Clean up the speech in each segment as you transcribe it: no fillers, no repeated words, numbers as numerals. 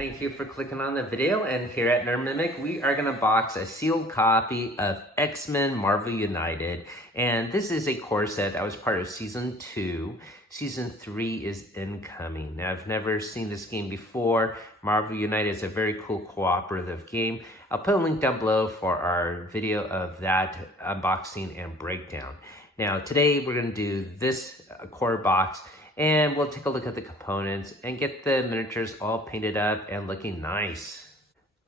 Thank you for clicking on the video, and here at Nerd Mimic, we are going to box a sealed copy of X-Men Marvel United, and this is a core set that was part of Season 2. Season 3 is incoming. Now, I've never seen this game before. Marvel United is a very cool cooperative game. I'll put a link down below for our video of that unboxing and breakdown. Now, today we're going to do this core box, and we'll take a look at the components and get the miniatures all painted up and looking nice.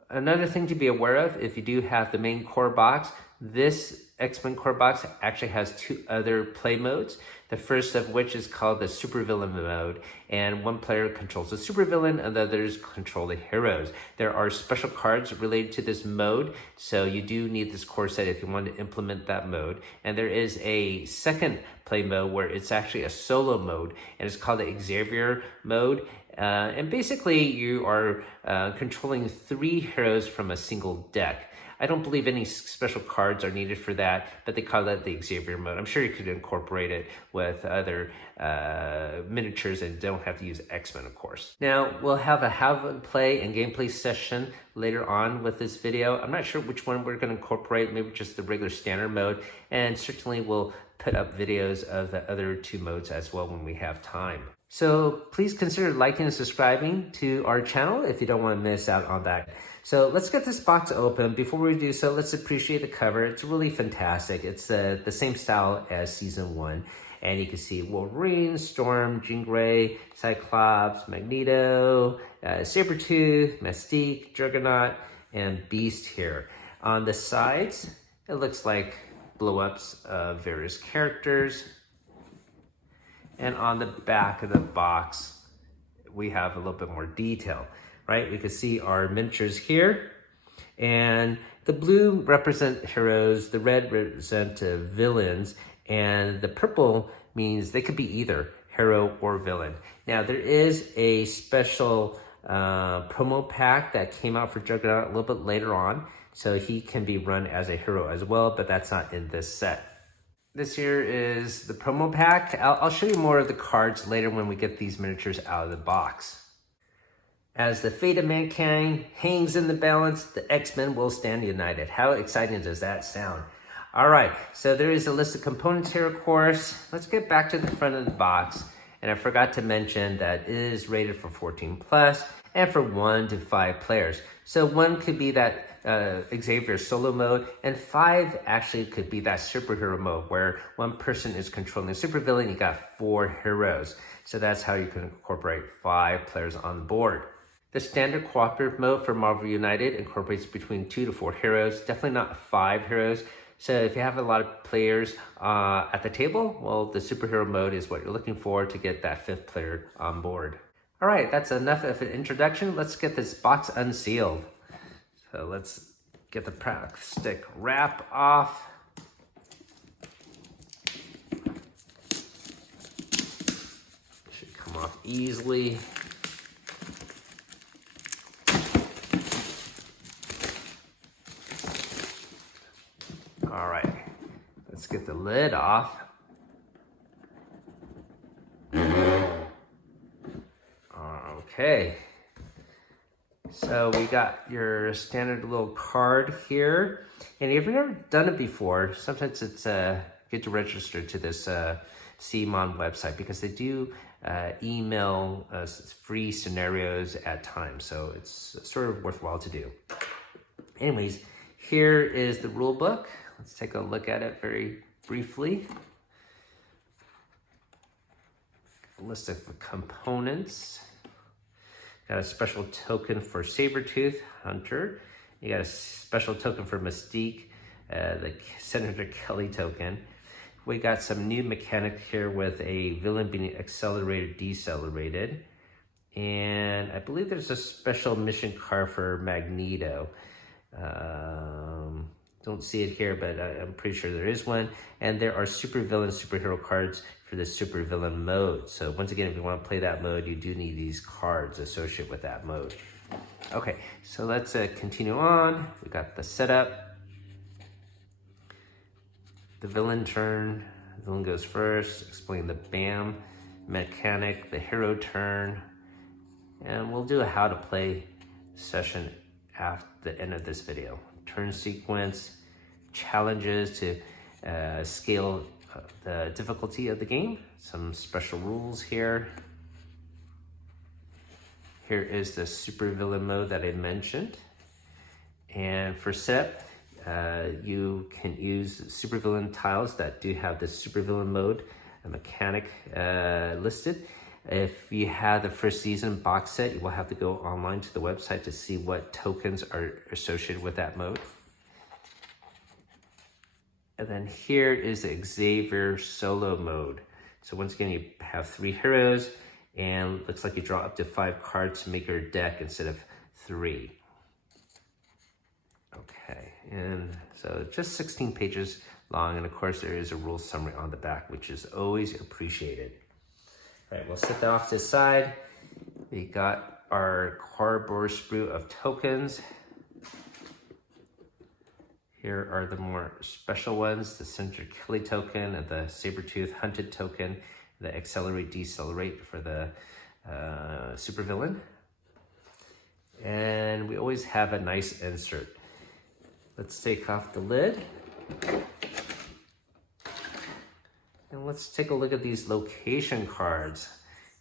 Another thing to be aware of, if you do have the main core box, this X-Men core box actually has two other play modes. The first of which is called the supervillain mode, and one player controls the supervillain and the others control the heroes. There are special cards related to this mode, so you do need this core set if you want to implement that mode. And there is a second play mode where it's actually a solo mode, and it's called the Xavier mode. And basically you are controlling 3 heroes from a single deck. I don't believe any special cards are needed for that, but they call that the Xavier mode. I'm sure you could incorporate it with other miniatures and don't have to use X-Men, of course. Now, we'll have a have and play and gameplay session later on with this video. I'm not sure which one we're going to incorporate, maybe just the regular standard mode, and certainly we'll put up videos of the other 2 modes as well when we have time. So please consider liking and subscribing to our channel if you don't want to miss out on that. So let's get this box open. Before we do so, let's appreciate the cover. It's really fantastic. It's the same style as Season 1. And you can see Wolverine, Storm, Jean Grey, Cyclops, Magneto, Sabretooth, Mystique, Juggernaut, and Beast here. On the sides, it looks like blow-ups of various characters. And on the back of the box, we have a little bit more detail, right? We can see our miniatures here, and the blue represent heroes, the red represent villains, and the purple means they could be either hero or villain. Now, there is a special promo pack that came out for Juggernaut a little bit later on, so he can be run as a hero as well, but that's not in this set. This here is the promo pack. I'll show you more of the cards later when we get these miniatures out of the box. As the fate of mankind hangs in the balance, the X-Men will stand united. How exciting does that sound? All right, so there is a list of components here, of course. Let's get back to the front of the box. And I forgot to mention that it is rated for 14 plus and for 1 to 5 players. So 1 could be that Xavier solo mode, and 5 actually could be that superhero mode where 1 person is controlling the supervillain. You got 4 heroes. So that's how you can incorporate 5 players on the board. The standard cooperative mode for Marvel United incorporates between 2 to 4 heroes, definitely not 5 heroes. So if you have a lot of players at the table, well, the superhero mode is what you're looking for to get that 5th player on board. All right, that's enough of an introduction. Let's get this box unsealed. So let's get the plastic wrap off. Should come off easily. All right, let's get the lid off. Okay, so we got your standard little card here. And if you've never done it before, sometimes it's good to register to this CMON website because they do email free scenarios at times. So it's sort of worthwhile to do. Anyways, here is the rule book. Let's take a look at it very briefly. A list of components. Got a special token for Sabretooth, Hunter. You got a special token for Mystique, the Senator Kelly token. We got some new mechanic here with a villain being accelerated, decelerated. And I believe there's a special mission card for Magneto. Don't see it here, but I'm pretty sure there is one. And there are supervillain, superhero cards for the supervillain mode. So once again, if you want to play that mode, you do need these cards associated with that mode. Okay, so let's continue on. We got the setup. The villain turn. The villain goes first. Explain the BAM mechanic. The hero turn. And we'll do a how to play session after the end of this video. Turn sequence, challenges to scale the difficulty of the game, some special rules here. Here is the supervillain mode that I mentioned. And for setup, you can use supervillain tiles that do have the supervillain mode mechanic listed. If you have the first season box set, you will have to go online to the website to see what tokens are associated with that mode. And then here is the Xavier solo mode. So once again, you have 3 heroes, and looks like you draw up to 5 cards to make your deck instead of 3. Okay, and so just 16 pages long, and of course there is a rule summary on the back, which is always appreciated. All right, we'll set that off to the side. We got our cardboard sprue of tokens. Here are the more special ones, the Center Killy token and the Sabertooth Hunted token, the Accelerate Decelerate for the supervillain. And we always have a nice insert. Let's take off the lid. And let's take a look at these location cards.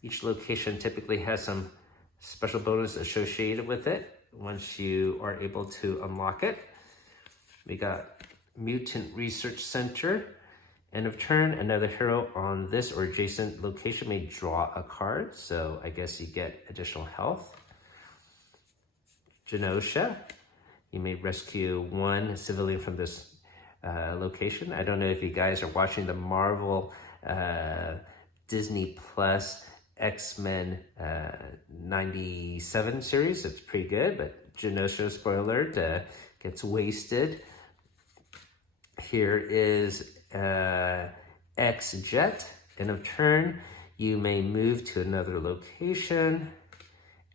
Each location typically has some special bonus associated with it once you are able to unlock it. We got Mutant Research Center. End of turn, another hero on this or adjacent location may draw a card, so I guess you get additional health. Genosha, you may rescue 1 civilian from this location. I don't know if you guys are watching the Marvel Disney Plus X-Men 97 series. It's pretty good, but Genosha, spoiler alert, gets wasted. Here is X-Jet. End of turn, you may move to another location.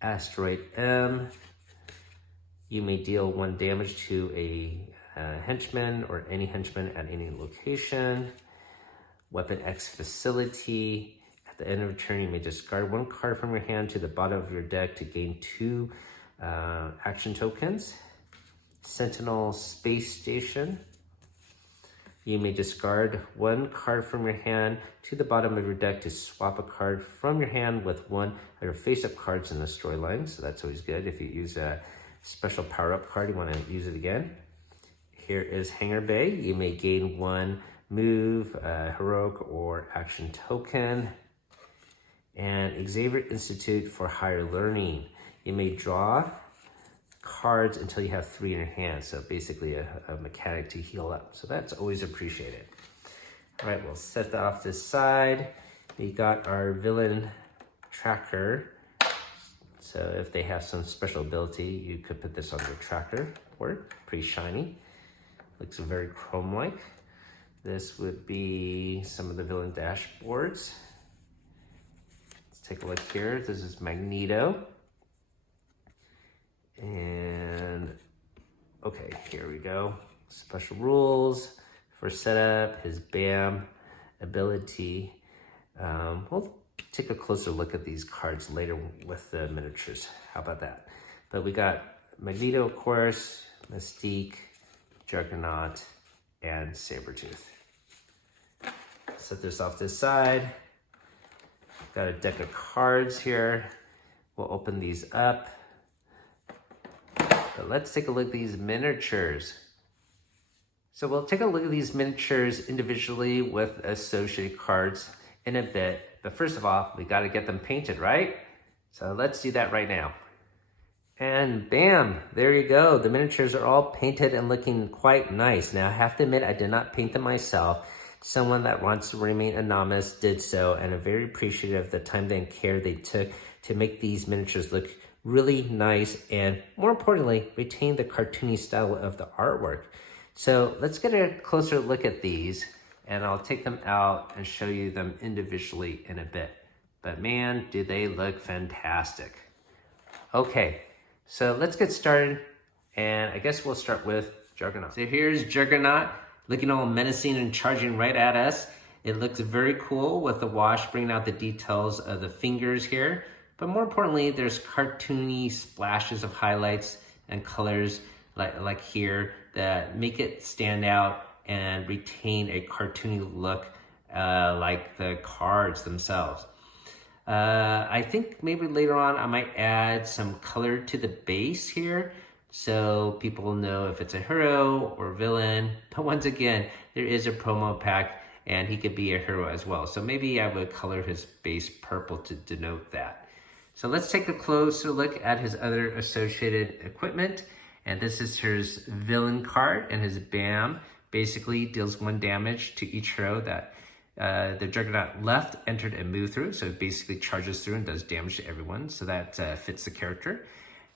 Asteroid M, you may deal 1 damage to a henchman or any henchman at any location. Weapon X Facility. At the end of a turn, you may discard 1 card from your hand to the bottom of your deck to gain 2 action tokens. Sentinel Space Station. You may discard 1 card from your hand to the bottom of your deck to swap a card from your hand with 1 of your face-up cards in the storyline. So that's always good. If you use a special power-up card, you want to use it again. Here is Hangar Bay. You may gain 1 move, heroic, or action token. And Xavier Institute for Higher Learning. You may draw cards until you have 3 in your hand. So basically a mechanic to heal up. So that's always appreciated. All right, we'll set that off to the side. We got our villain tracker. So if they have some special ability, you could put this on your tracker board. Pretty shiny. Looks very chrome-like. This would be some of the villain dashboards. Let's take a look here. This is Magneto. And okay, here we go. Special rules for setup, his BAM ability. We'll take a closer look at these cards later with the miniatures. How about that? But we got Magneto, of course, Mystique, Juggernaut, and Sabertooth. Set this off to the side. Got a deck of cards here. We'll open these up. But let's take a look at these miniatures. So we'll take a look at these miniatures individually with associated cards in a bit. But first of all, we got to get them painted, right? So let's do that right now. And bam, there you go. The miniatures are all painted and looking quite nice. Now I have to admit, I did not paint them myself. Someone that wants to remain anonymous did so, and I'm very appreciative of the time and care they took to make these miniatures look really nice and, more importantly, retain the cartoony style of the artwork. So let's get a closer look at these, and I'll take them out and show you them individually in a bit. But man, do they look fantastic. Okay, so let's get started, and I guess we'll start with Juggernaut. So here's Juggernaut, looking all menacing and charging right at us. It looks very cool with the wash, bringing out the details of the fingers here. But more importantly, there's cartoony splashes of highlights and colors like here that make it stand out and retain a cartoony look like the cards themselves. I think maybe later on I might add some color to the base here so people know if it's a hero or villain. But once again, there is a promo pack and he could be a hero as well. So maybe I would color his base purple to denote that. So let's take a closer look at his other associated equipment. And this is his villain card, and his BAM basically deals 1 damage to each hero that the Juggernaut left, entered, and moved through. So it basically charges through and does damage to everyone. So that fits the character.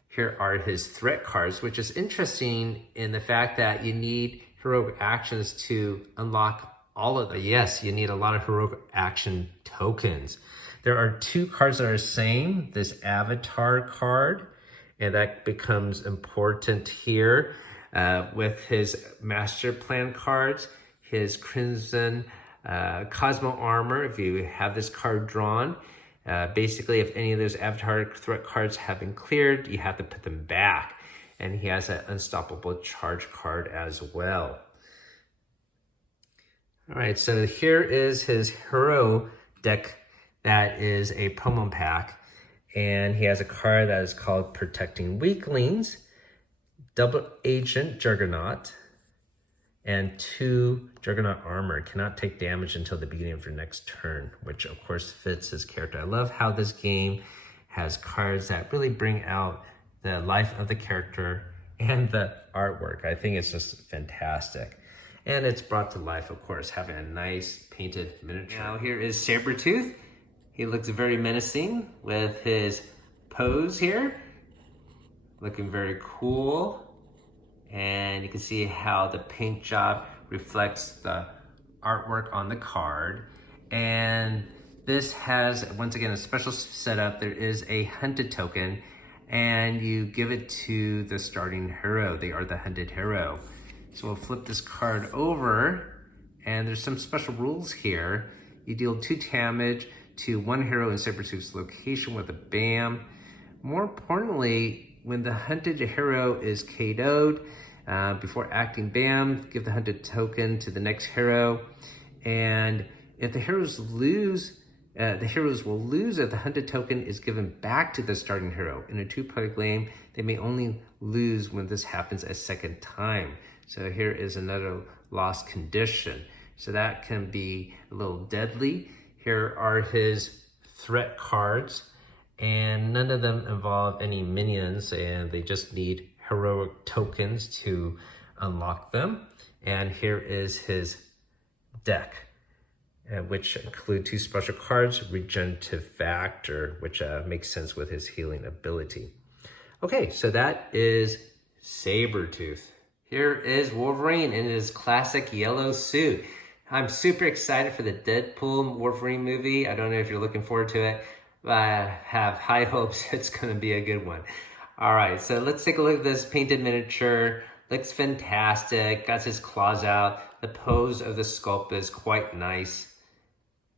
Here are his threat cards, which is interesting in the fact that you need heroic actions to unlock all of them. Yes, you need a lot of heroic action tokens. There are 2 cards that are the same. This avatar card, and that becomes important here with his master plan cards, his Crimson Cosmo Armor. If you have this card drawn, basically if any of those avatar threat cards have been cleared, you have to put them back. And he has an Unstoppable Charge card as well. All right, so here is his hero deck that is a promo pack. And he has a card that is called Protecting Weaklings, Double Agent Juggernaut, and 2 Juggernaut Armor. Cannot take damage until the beginning of your next turn, which of course fits his character. I love how this game has cards that really bring out the life of the character and the artwork. I think it's just fantastic. And it's brought to life, of course, having a nice painted miniature. Now here is Sabretooth. He looks very menacing with his pose here. Looking very cool. And you can see how the paint job reflects the artwork on the card. And this has, once again, a special setup. There is a hunted token, and you give it to the starting hero. They are the hunted hero. So we'll flip this card over, and there's some special rules here. You deal 2 damage to 1 hero in Sabretooth's location with a BAM. More importantly, when the hunted hero is KO'd, before acting BAM, give the hunted token to the next hero. And if the heroes lose, the heroes will lose if the hunted token is given back to the starting hero. In a 2-player game, they may only lose when this happens a second time. So here is another lost condition. So that can be a little deadly. Here are his threat cards, and none of them involve any minions, and they just need heroic tokens to unlock them. And here is his deck, which include 2 special cards, Regenerative Factor, which makes sense with his healing ability. Okay, so that is Sabretooth. Here is Wolverine in his classic yellow suit. I'm super excited for the Deadpool Wolverine movie. I don't know if you're looking forward to it, but I have high hopes it's going to be a good one. All right, so let's take a look at this painted miniature. Looks fantastic. Got his claws out. The pose of the sculpt is quite nice.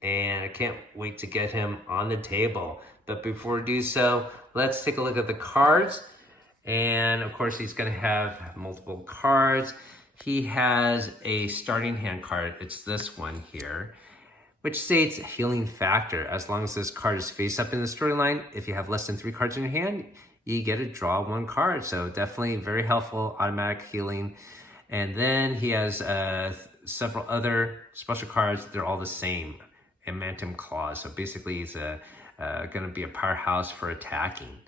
And I can't wait to get him on the table. But before we do so, let's take a look at the cards. And of course, he's going to have multiple cards. He has a starting hand card. It's this one here, which states Healing Factor. As long as this card is face up in the storyline, if you have less than 3 cards in your hand, you get to draw 1 card. So definitely very helpful, automatic healing. And then he has several other special cards. They're all the same. Adamantium Claws. So basically he's going to be a powerhouse for attacking.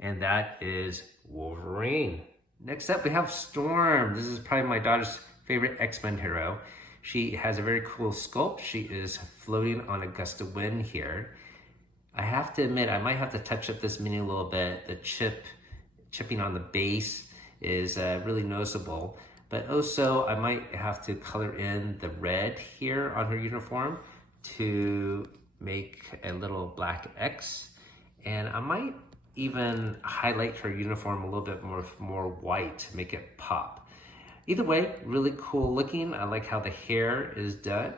And that is Wolverine. Next up, we have Storm. This is probably my daughter's favorite X-Men hero. She has a very cool sculpt. She is floating on a gust of wind here. I have to admit, I might have to touch up this mini a little bit. The chipping on the base is really noticeable. But also, I might have to color in the red here on her uniform to make a little black X. And I might even highlight her uniform a little bit more white to make it pop. Either way, really cool looking. I like how the hair is done.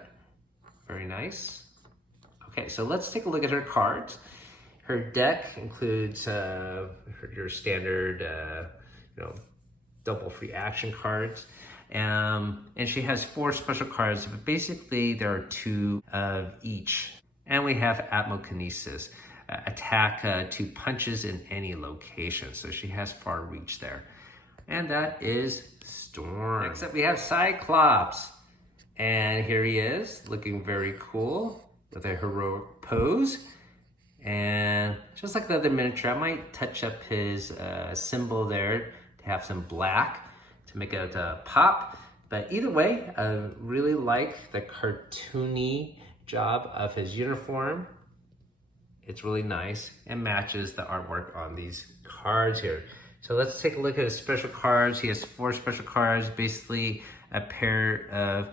Very nice. Okay, so let's take a look at her cards. Her deck includes your standard, double free action cards. And she has 4 special cards, but basically there are 2 of each. And we have Atmokinesis, attack 2 punches in any location. So she has far reach there. And that is Storm. Next up we have Cyclops. And here he is, looking very cool with a heroic pose. And just like the other miniature, I might touch up his symbol there to have some black to make it pop. But either way, I really like the cartoony job of his uniform. It's really nice and matches the artwork on these cards here. So let's take a look at his special cards. He has 4 special cards, basically a pair of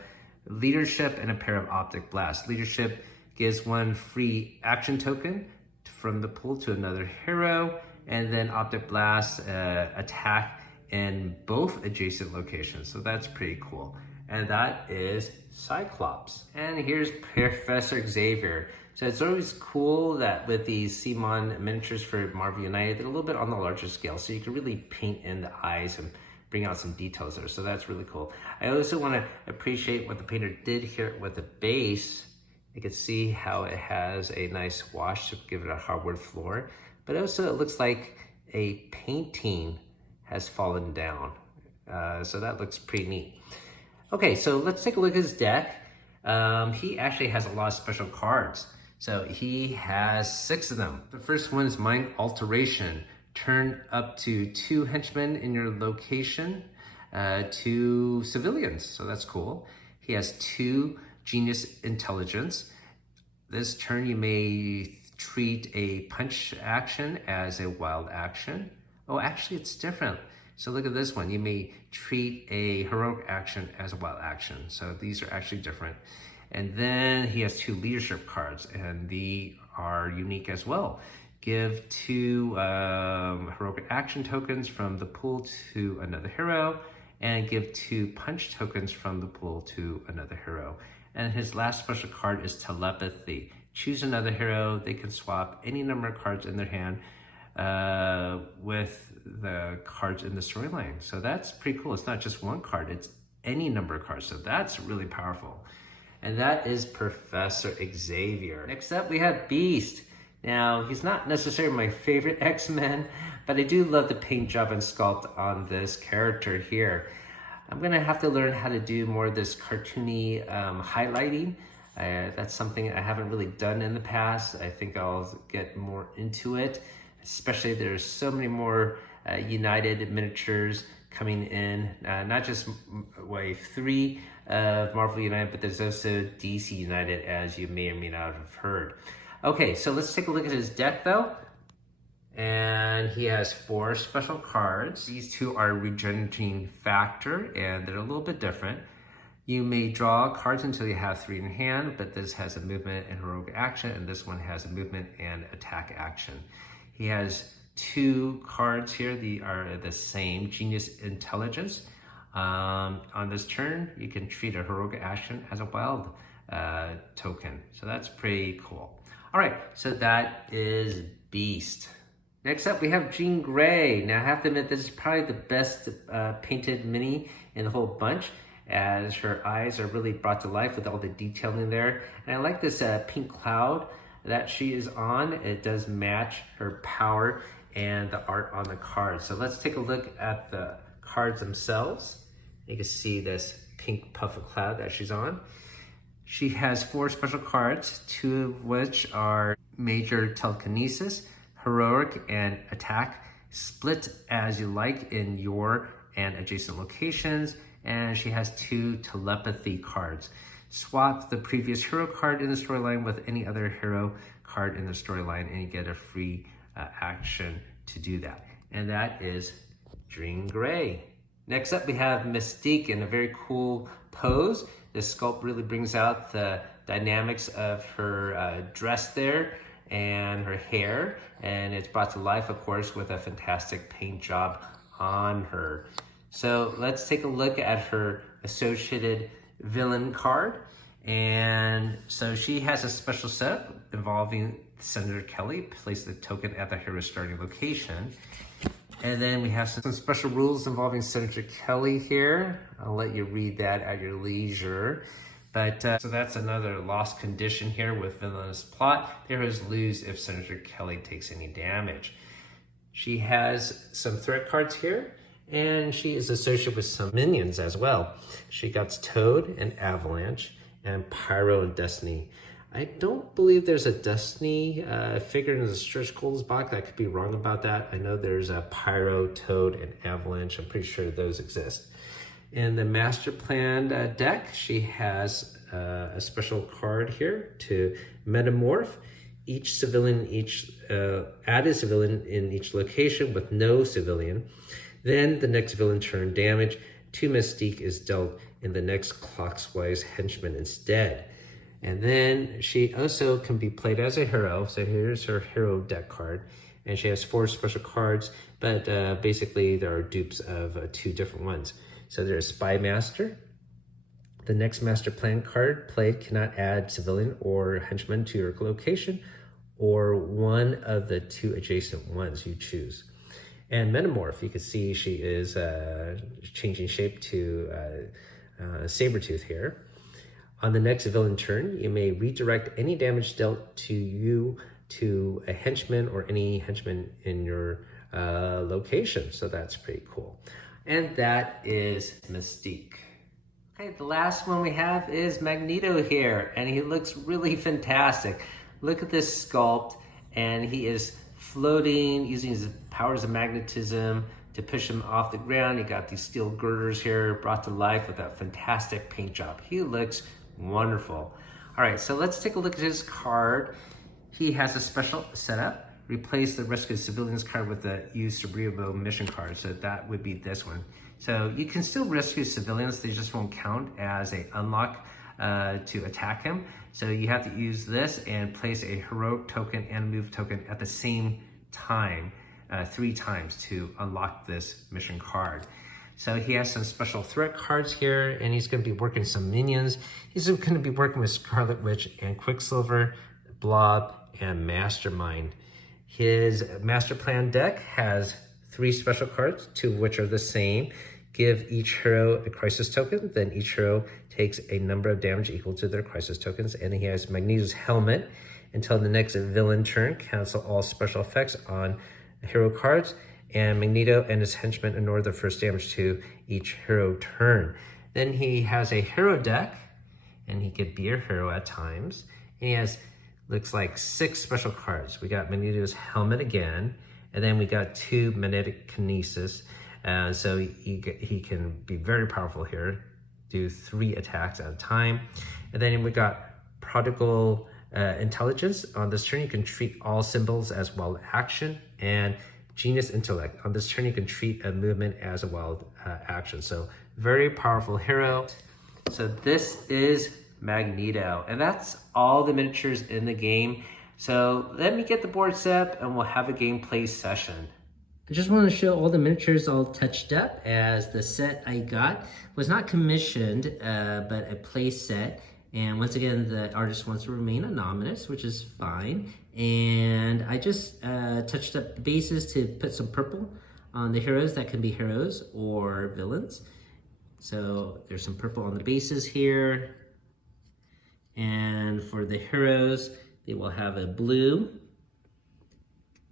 Leadership and a pair of Optic Blast. Leadership gives 1 free action token from the pool to another hero, and then Optic Blast attack in both adjacent locations. So that's pretty cool. And that is Cyclops. And here's Professor Xavier. So it's always cool that with these CMON miniatures for Marvel United, they're a little bit on the larger scale, so you can really paint in the eyes and bring out some details there. So that's really cool. I also want to appreciate what the painter did here with the base. You can see how it has a nice wash to give it a hardwood floor, but also it looks like a painting has fallen down. So that looks pretty neat. Okay, so let's take a look at his deck. He actually has a lot of special cards. So he has 6 of them. The first one is Mind Alteration. Turn up to 2 henchmen in your location to civilians. So that's cool. He has 2 Genius Intelligence. This turn you may treat a punch action as a wild action. Oh, actually it's different. So look at this one. You may treat a heroic action as a wild action. So these are actually different. And then he has 2 leadership cards, and they are unique as well. Give 2 heroic action tokens from the pool to another hero, and give 2 punch tokens from the pool to another hero. And his last special card is Telepathy. Choose another hero. They can swap any number of cards in their hand with the cards in the storyline. So that's pretty cool. It's not just 1 card, it's any number of cards. So that's really powerful. And that is Professor Xavier. Next up, we have Beast. Now, he's not necessarily my favorite X-Men, but I do love the paint job and sculpt on this character here. I'm gonna have to learn how to do more of this cartoony highlighting. That's something I haven't really done in the past. I think I'll get more into it, especially there's so many more United miniatures coming in, not just Wave 3 of Marvel United, but there's also DC United, as you may or may not have heard. Okay, so let's take a look at his deck though. And he has 4 special cards. These 2 are Regenerating Factor, and they're a little bit different. You may draw cards until you have 3 in hand, but this has a movement and heroic action, and this one has a movement and attack action. He has 2 cards here. They are the same, Genius Intelligence. On this turn, you can treat a heroic action as a wild token. So that's pretty cool. All right, so that is Beast. Next up, we have Jean Grey. Now, I have to admit, this is probably the best painted mini in the whole bunch, as her eyes are really brought to life with all the detailing there. And I like this pink cloud that she is on. It does match her power and the art on the cards. So let's take a look at the cards themselves. You can see this pink puff of cloud that she's on. She has 4 special cards, 2 of which are Major Telekinesis, Heroic, and Attack. Split as you like in your and adjacent locations. And she has 2 Telepathy cards. Swap the previous hero card in the storyline with any other hero card in the storyline, and you get a free action to do that. And that is Jean Grey. Next up, we have Mystique in a very cool pose. This sculpt really brings out the dynamics of her dress there and her hair, and it's brought to life, of course, with a fantastic paint job on her. So let's take a look at her associated villain card. And so she has a special setup involving Senator Kelly. Place the token at the hero starting location. And then we have some special rules involving Senator Kelly here. I'll let you read that at your leisure. But so that's another lost condition here with villainous plot. The heroes lose if Senator Kelly takes any damage. She has some threat cards here, and she is associated with some minions as well. She got Toad and Avalanche and Pyro and Destiny. I don't believe there's a Destiny figure in the Stretch Goals box. I could be wrong about that. I know there's a Pyro, Toad, and Avalanche. I'm pretty sure those exist. In the Master Plan deck, she has a special card here to metamorph each civilian, add a civilian in each location with no civilian. Then the next villain turn damage, 2 Mystique is dealt in the next clockwise henchman instead. And then she also can be played as a hero. So here's her hero deck card. And she has 4 special cards, but basically there are dupes of 2 different ones. So there's Spy Master. The next Master Plan card played cannot add civilian or henchman to your location or one of the 2 adjacent ones you choose. And Metamorph, you can see she is changing shape to Sabretooth here. On the next villain turn, you may redirect any damage dealt to you to a henchman or any henchman in your location. So that's pretty cool. And that is Mystique. Okay, the last one we have is Magneto here, and he looks really fantastic. Look at this sculpt, and he is floating using his powers of magnetism to push him off the ground. You got these steel girders here brought to life with that fantastic paint job. He looks wonderful. All right, so let's take a look at his card. He has a special setup. Replace the Rescue Civilians card with the Use Cerebro mission card. So that would be this one. So you can still rescue civilians. They just won't count as a unlock to attack him. So you have to use this and place a heroic token and move token at the same time, 3 times to unlock this mission card. So he has some special threat cards here, and he's going to be working some minions. He's going to be working with Scarlet Witch and Quicksilver, Blob, and Mastermind. His Master Plan deck has 3 special cards, 2 of which are the same. Give each hero a crisis token, then each hero takes a number of damage equal to their crisis tokens, and he has Magneto's helmet. Until the next villain turn, cancel all special effects on hero cards, and Magneto and his henchmen ignore the first damage to each hero turn. Then he has a hero deck, and he could be a hero at times. And he has, looks like 6 special cards. We got Magneto's helmet again, and then we got 2 magnetic kinesis. So he can be very powerful here, do 3 attacks at a time. And then we got Prodigal Intelligence. On this turn, you can treat all symbols as wild action, and Genius Intellect. On this turn, you can treat a movement as a wild action. So very powerful hero. So this is Magneto, and that's all the miniatures in the game. So let me get the board set up and we'll have a gameplay session. I just want to show all the miniatures all touched up, as the set I got was not commissioned, but a play set. And once again, the artist wants to remain anonymous, which is fine. And I just touched up the bases to put some purple on the heroes that can be heroes or villains. So there's some purple on the bases here. And for the heroes, they will have a blue.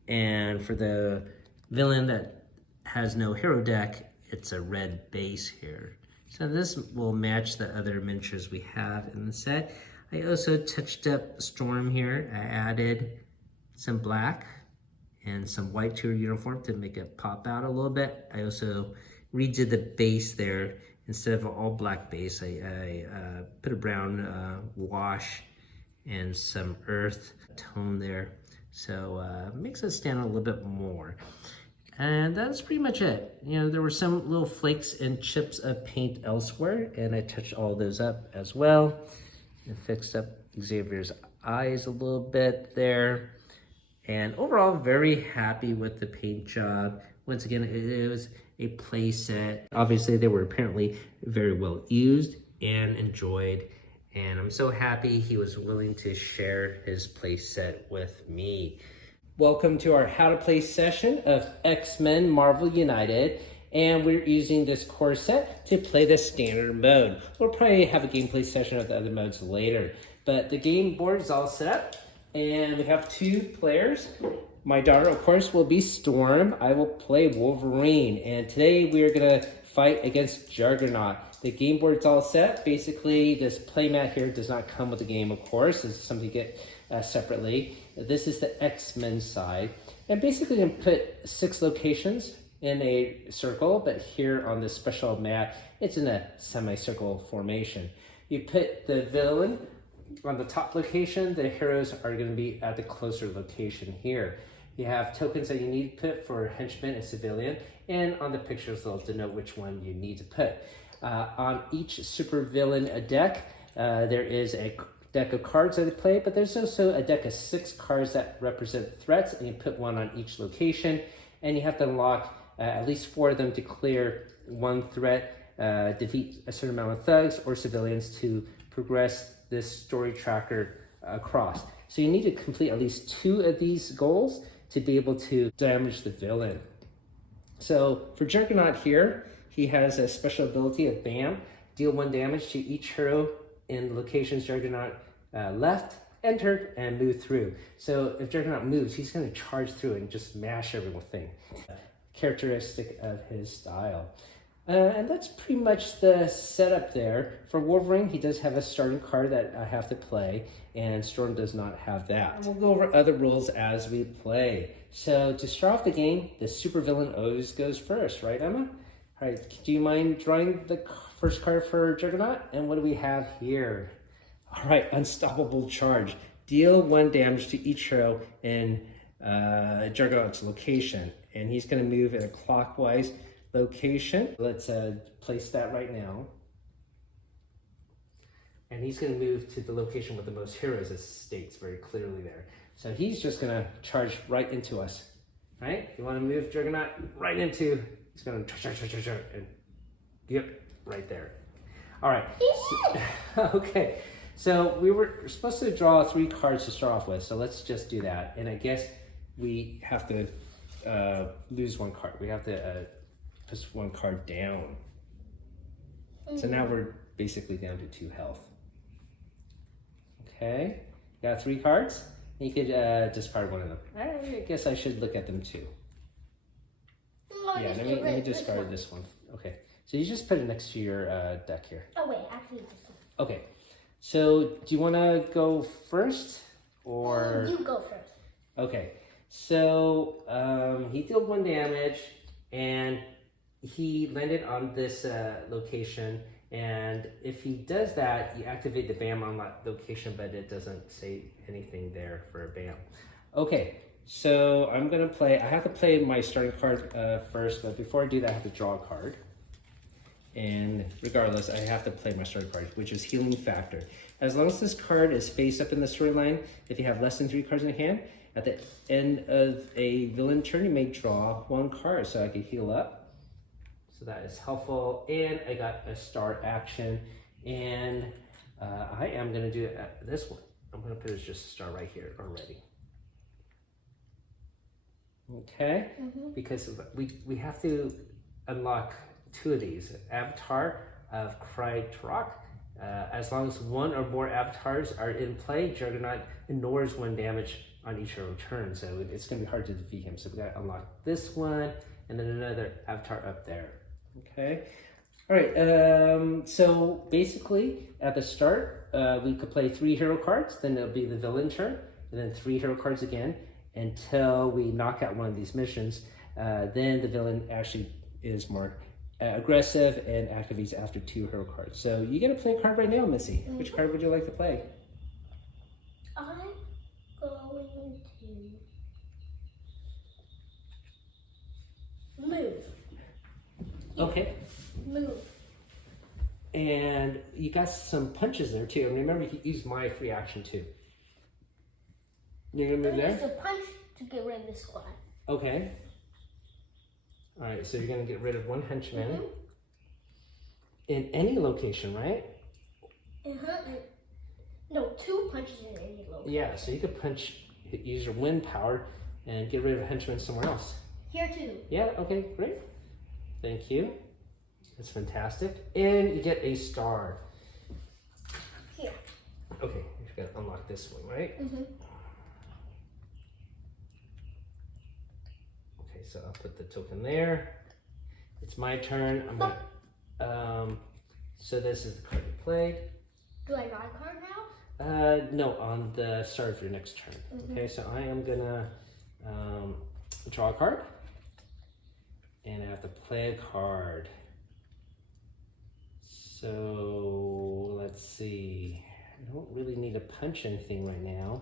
And for the villain that has no hero deck, it's a red base here. So this will match the other miniatures we have in the set. I also touched up Storm here. I added some black and some white to her uniform to make it pop out a little bit. I also redid the base there. Instead of an all black base, I put a brown wash and some earth tone there. So makes it stand out a little bit more. And that's pretty much it. You know, there were some little flakes and chips of paint elsewhere, and I touched all those up as well. And fixed up Xavier's eyes a little bit there. And overall, very happy with the paint job. Once again, it was a play set. Obviously, they were apparently very well used and enjoyed. and I'm so happy he was willing to share his play set with me. Welcome to our How to Play session of X-Men Marvel United, and we're using this core set to play the standard mode. We'll probably have a gameplay session of the other modes later, but the game board is all set up, and we have 2 players. My daughter, of course, will be Storm. I will play Wolverine, and today we are gonna fight against Juggernaut. The game board's all set. Basically, this playmat here does not come with the game, of course. This is something you get separately. This is the X-Men side. And basically, I'm gonna put 6 locations in a circle, but here on this special mat, it's in a semicircle formation. You put the villain on the top location, the heroes are gonna be at the closer location here. You have tokens that you need to put for henchman and civilian, and on the pictures they'll denote which one you need to put. On each supervillain deck, there is a deck of cards that they play, but there's also a deck of 6 cards that represent threats, and you put 1 on each location, and you have to unlock at least 4 of them to clear 1 threat, defeat a certain amount of thugs or civilians to progress this story tracker across. So you need to complete at least 2 of these goals to be able to damage the villain. So for Juggernaut here, he has a special ability of BAM, deal 1 damage to each hero in locations Juggernaut left, entered, and moved through. So if Juggernaut moves, he's going to charge through and just mash everything. Characteristic of his style. And that's pretty much the setup there. For Wolverine, he does have a starting card that I have to play, and Storm does not have that. And we'll go over other rules as we play. So to start off the game, the supervillain always goes first, right, Emma? All right, do you mind drawing the first card for Juggernaut? And what do we have here? All right, Unstoppable Charge. Deal 1 damage to each hero in Juggernaut's location, and he's going to move in a clockwise location. Let's place that right now. And he's going to move to the location with the most heroes, as states very clearly there. So he's just going to charge right into us. All right? You want to move Juggernaut right into, he's going to charge, and yep, right there. All right. So, okay. So we were supposed to draw 3 cards to start off with, so let's just do that. And I guess we have to lose 1 card. We have to push 1 card down. So now we're basically down to 2 health. Okay, got 3 cards. You could discard 1 of them. I guess I should look at them too. Yeah, let me discard this one. Okay, so you just put it next to your deck here. Oh wait, actually this one. Okay, so do you want to go first or? You go first. Okay, so he dealt 1 damage and he landed on this location, and if he does that, you activate the BAM on that location, but it doesn't say anything there for a BAM. Okay, so I'm gonna play, I have to play my starting card first, but before I do that, I have to draw a card. And regardless, I have to play my starting card, which is Healing Factor. As long as this card is face up in the storyline, if you have less than 3 cards in hand, at the end of a villain turn, you may draw 1 card so I can heal up. So that is helpful. And I got a star action. And I am going to do this one. I'm going to put it just a star right here already. Okay? Because we have to unlock 2 of these. Avatar of Krytrok. As long as 1 or more avatars are in play, Juggernaut ignores 1 damage on each hero turn. So it's going to be hard to defeat him. So we got to unlock this one and then another avatar up there. Okay. All right. So basically, at the start, we could play 3 hero cards. Then it'll be the villain turn, and then 3 hero cards again until we knock out 1 of these missions. Then the villain actually is more aggressive and activates after 2 hero cards. So you get to play a card right now, Missy. Which card would you like to play? I'm going to move. Okay. Move. And you got some punches there too. And remember, you can use my free action too. You're gonna move there? Use a punch to get rid of this squad. Okay. All right, so you're gonna get rid of 1 henchman in any location, right? No, 2 punches in any location. Yeah, so you could use your wind power and get rid of a henchman somewhere else. Here too. Yeah, okay, great. Thank you. That's fantastic. And you get a star. Here. Okay, you're gonna unlock this one, right? Mm-hmm. Okay, so I'll put the token there. It's my turn. I'm gonna, so this is the card you played. Do I draw a card now? No, on the start of your next turn. Mm-hmm. Okay, so I am gonna draw a card. And I have to play a card. So let's see. I don't really need to punch anything right now.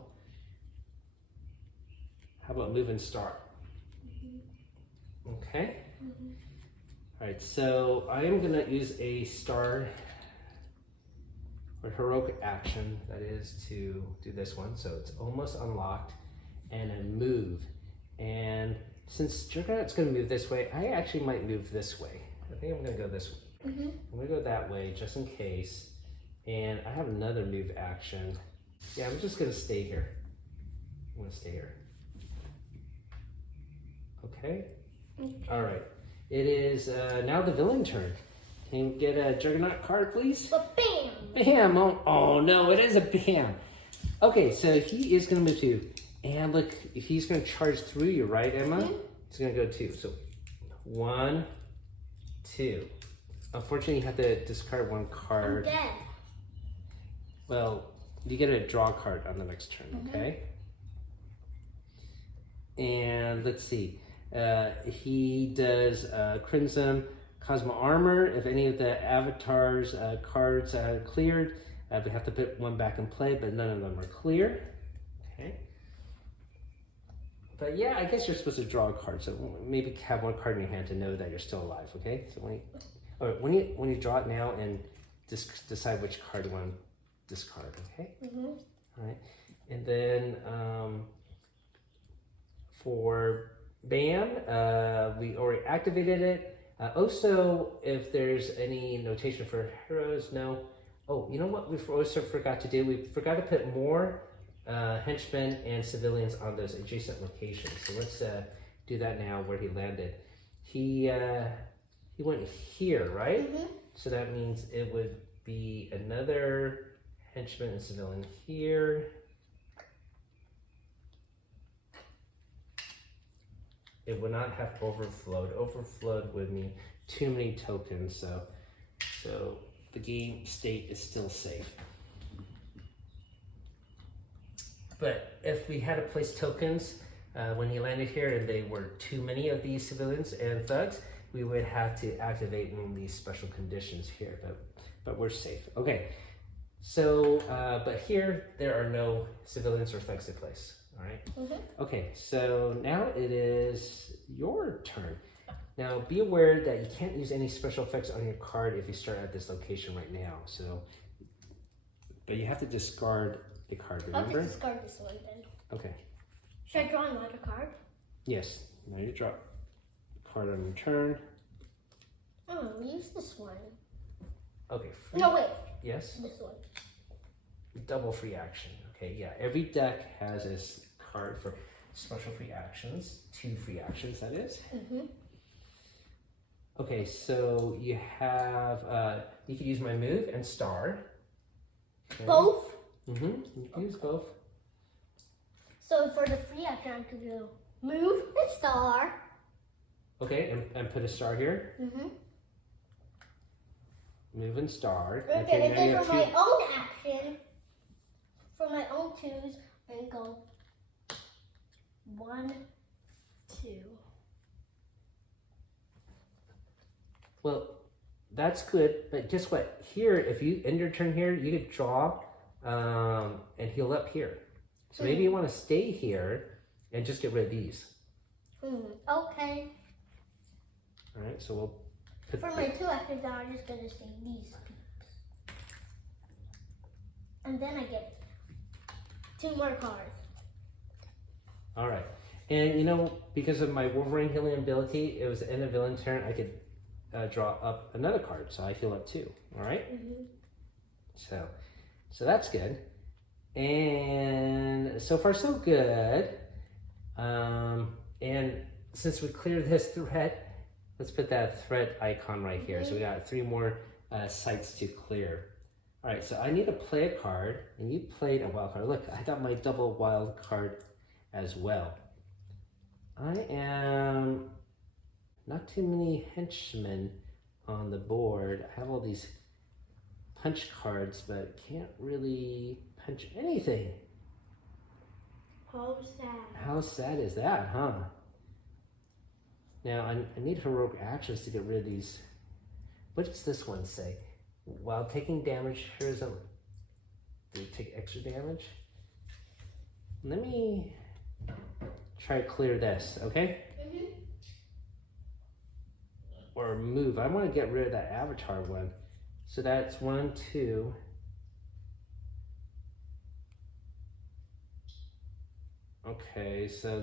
How about move and start? Mm-hmm. Okay. Mm-hmm. All right, so I am gonna use a star or heroic action, that is to do this one. So it's almost unlocked, and a move. And since Juggernaut's gonna move this way, I actually might move this way. I think I'm gonna go this way. Mm-hmm. I'm gonna go that way just in case. And I have another move action. Yeah, I'm just gonna stay here. I'm gonna stay here. Okay? All right. It is now the villain turn. Can you get a Juggernaut card, please? But bam! Bam! Oh no, it is a bam. Okay, so he is gonna move 2. And look, he's gonna charge through you, right, Emma? Mm-hmm. He's gonna go 2. So 1, 2. Unfortunately, you have to discard 1 I'm card. dead. Well, you get a draw card on the next turn, okay? And let's see. He does Crimson Cosmo Armor. If any of the Avatar's cards are cleared, we have to put 1 back in play, but none of them are clear. Okay. But yeah, I guess you're supposed to draw a card, so maybe have 1 card in your hand to know that you're still alive. Okay. So when you draw it now and decide which card you want to discard. Okay. Mm-hmm. All right. And then for Bam, we already activated it. Also, if there's any notation for heroes, no. Oh, you know what we also forgot to do? We forgot to put more henchmen and civilians on those adjacent locations. So let's do that now where he landed. He went here, right? Mm-hmm. So that means it would be another henchman and civilian here. It would not have overflowed. Overflowed would mean too many tokens, so the game state is still safe. But if we had to place tokens when he landed here and they were too many of these civilians and thugs, we would have to activate one of these special conditions here, but we're safe. Okay, so, but here there are no civilians or thugs to place. All right. Mm-hmm. Okay, so now it is your turn. Now be aware that you can't use any special effects on your card if you start at this location right now. So, but you have to discard the card, remember? I'll just discard this one then. Okay. Should I draw another card? Yes. Now you draw a card on your turn. Oh, use this one. Okay. Free. No, wait. Yes. This one. Double free action. Okay. Yeah. Every deck has a card for special free actions. 2 free actions, that is. Mm-hmm. Okay, so you have, you can use my move and star. Okay. Both? Mm-hmm, you can use both. So for the free action, I could do move and star. Okay, and put a star here. Mm-hmm. Move and star. Okay, and now you then have for my own action, for my own 2s, I can go 1, 2. Well, that's good, but guess what? Here, if you end your turn here, you could draw and heal up here. So maybe you want to stay here and just get rid of these. Okay. All right, so we'll put For my 2 actions, now I'm just going to say these peeps. And then I get 2 more cards. All right. And you know, because of my Wolverine healing ability, it was the end of villain turn, I could draw up another card, so I heal up 2. All right. Mm-hmm. So that's good. And so far so good. And since we cleared this thread, let's put that thread icon right here. So we got 3 more sites to clear. All right, so I need to play a card, and you played a wild card. Look, I got my double wild card as well. I am not too many henchmen on the board. I have all these punch cards, but can't really punch anything. How sad. How sad is that, huh? Now, I need heroic actions to get rid of these. What does this one say? While taking damage, here's a... Do you take extra damage? Let me try to clear this, okay? Or move. I want to get rid of that avatar one. So that's 1, 2. Okay, so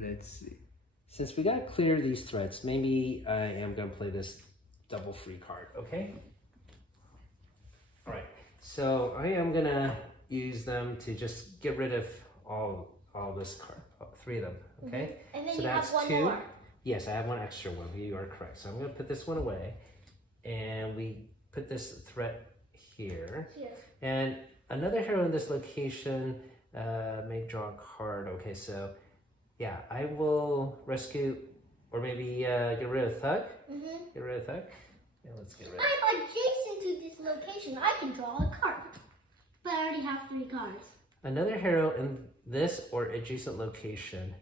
let's see. Since we gotta clear these threads, maybe I am gonna play this double free card, okay? All right, so I am gonna use them to just get rid of all this card, 3 of them, okay? And then so you that's have one 2. more. Yes, I have one extra one. You are correct. So I'm gonna put this one away, and we put this thread here. And another hero in this location may draw a card. Okay, so yeah, I will rescue, or maybe get rid of Thug. Get rid of Thug. And let's get rid of I'm adjacent to this location. I can draw a card. But I already have 3 cards. another hero in this or adjacent location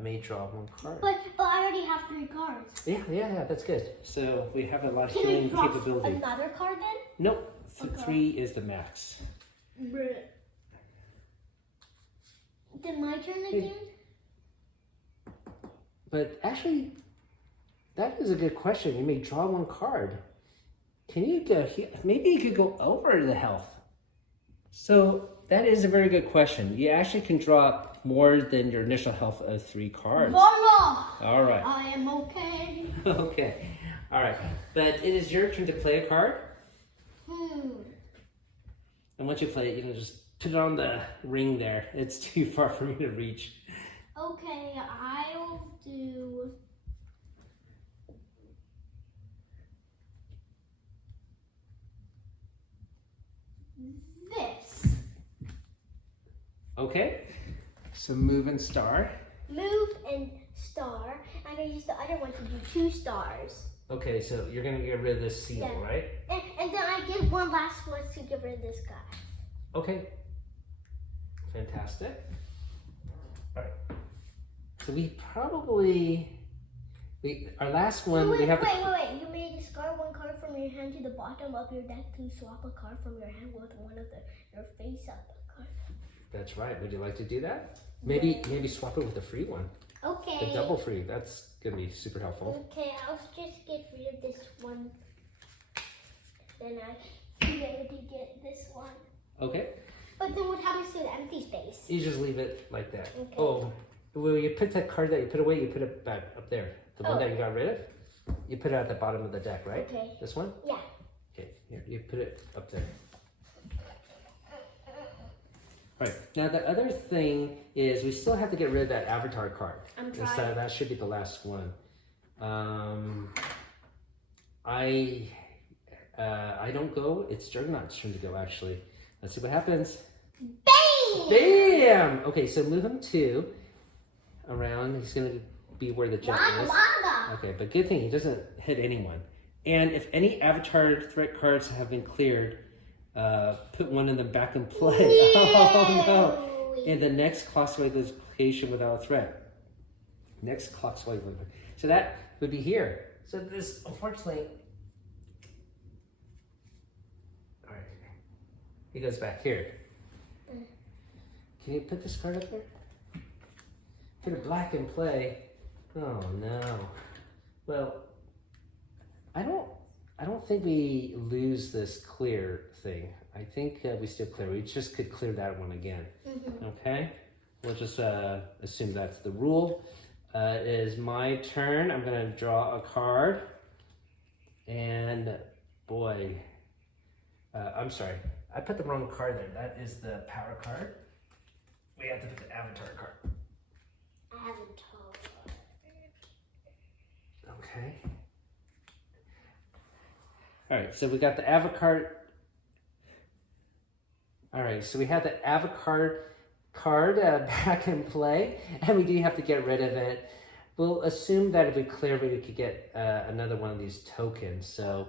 may draw 1 card. But I already have 3 cards. Yeah, that's good. So we have a lot of Can we healing draw capability. another card then? Nope, Okay. 3 is the max. Then my turn again? But actually, that is a good question. You may draw 1 card. Can you go, maybe you could go over the health. So that is a very good question. You actually can draw more than your initial health of 3 cards. Voila! All right. I am okay. Okay. All right. But it is your turn to play a card. And once you play it, you can just put it on the ring there. It's too far for me to reach. Okay, I'll do... this. Okay. So move and star. Move and star. I'm going to use the other one to do 2 stars. Okay, so you're going to get rid of this seal, Yeah. right? And then I get one last one to get rid of this guy. Okay. Fantastic. All right. So we probably... our last one, wait, we have wait. You may discard 1 card from your hand to the bottom of your deck to swap a card from your hand with one of your face-up cards. That's right. Would you like to do that? Maybe swap it with a free one. Okay. The double free. That's going to be super helpful. Okay, I'll just get rid of this one. Then I be able to get this one. Okay. But then what happens to the empty space? You just leave it like that. Okay. Oh, well, you put that card that you put away, you put it back up there. The one that you got rid of, you put it at the bottom of the deck, right? Okay. This one? Yeah. Okay, here, you put it up there. All right, now the other thing is we still have to get rid of that avatar card. I'm So trying. that should be the last one. I don't go, it's Juggernaut's turn to go actually. Let's see what happens. Bam! Bam! Okay, so move him 2 around. He's gonna be where the jet is. Wanda. Okay, but good thing he doesn't hit anyone. And if any avatar threat cards have been cleared, put one of them back in play. Oh no! In the next clockwise location without a threat. Next clockwise. So that would be here. So this, unfortunately, all right, he goes back here. Can you put this card up there? Put it black in play. Oh no. Well, I don't think we lose this clear thing. I think we still clear. We just could clear that one again. Okay? We'll just assume that's the rule. It is my turn. I'm going to draw a card. And boy. I'm sorry. I put the wrong card there. That is the power card. We have to put the avatar card. Avatar. Okay. All right, so we got the avatar. All right, so we have the avatar card back in play, and we do have to get rid of it. We'll assume that if we clear, we could get another one of these tokens. So,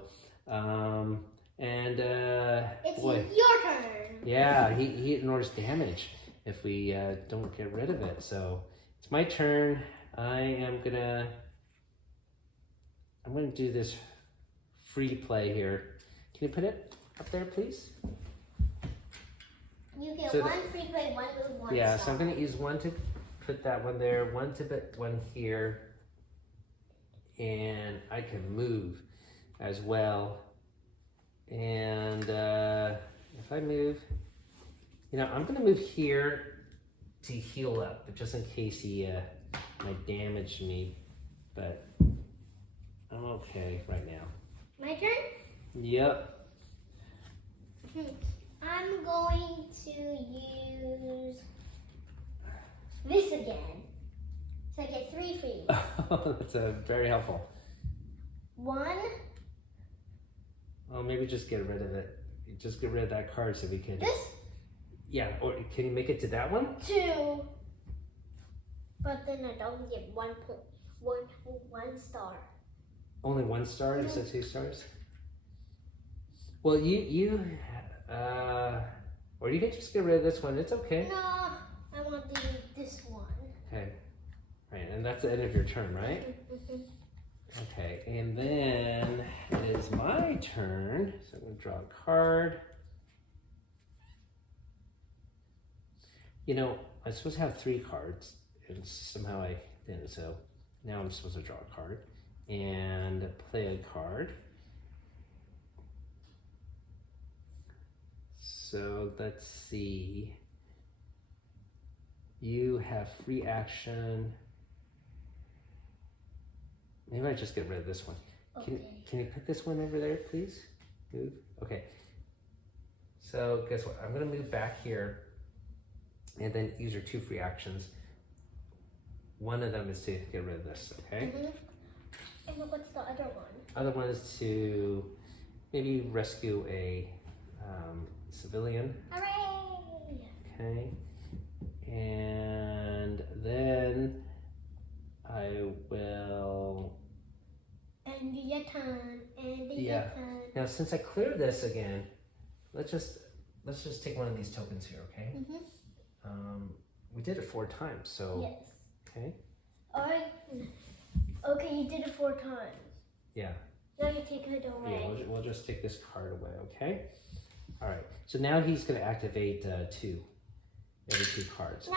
It's boy, your turn. yeah, he ignores damage if we don't get rid of it. So it's my turn. I'm gonna do this free play here. Can you put it up there, please? You get So one free play, one move, one Yeah, stop. so I'm gonna use one to put that one there, one to put one here, and I can move as well. And if I move, I'm gonna move here to heal up, but just in case he might damage me. But I'm okay right now. My turn? Yep. I'm going to use this again. So I get 3 free. That's very helpful. 1, Oh, maybe just get rid of it. Just get rid of that card so we can. this, Yeah, or can you make it to that one? 2. But then I don't get 1 star. Only 1 star instead of 2 stars? Well, or you can just get rid of this one. It's okay. No, I want to do this one. Okay. Right, and that's the end of your turn, right? Okay, and then it is my turn. So I'm going to draw a card. I'm supposed to have 3 cards, and somehow I didn't. So now I'm supposed to draw a card and play a card. So let's see. You have free action. Maybe I just get rid of this one. Okay. Can you put this one over there, please? Move. Okay. So guess what? I'm gonna move back here, and then use your 2 free actions. One of them is to get rid of this. Okay. And what's the other one? Other one is to maybe rescue a civilian. Hooray! Okay. And then I will. And your turn. And your Yeah. turn. Now, since I cleared this again, let's just take one of these tokens here, okay? We did it 4 times, so. Yes. Okay. Alright. Okay, you did it 4 times. Yeah. Now you take it away. Yeah, we'll just take this card away, okay? All right. So now he's going to activate 2. Every 2 cards.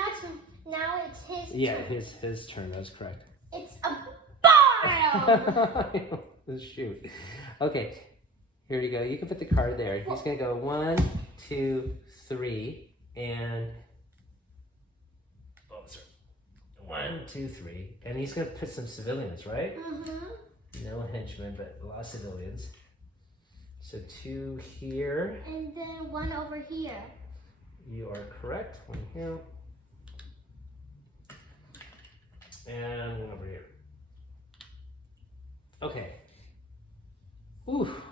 Now it's his Yeah, turn. his turn. That's correct. It's a bottle! Shoot. Okay. Here you go. You can put the card there. He's going to go 1, 2, 3, and. Oh, sorry. 1, 2, 3, and he's going to put some civilians, right? No henchmen, but a lot of civilians. So 2 here. And then 1 over here. You are correct. 1 here. And 1 over here. Okay. Ooh.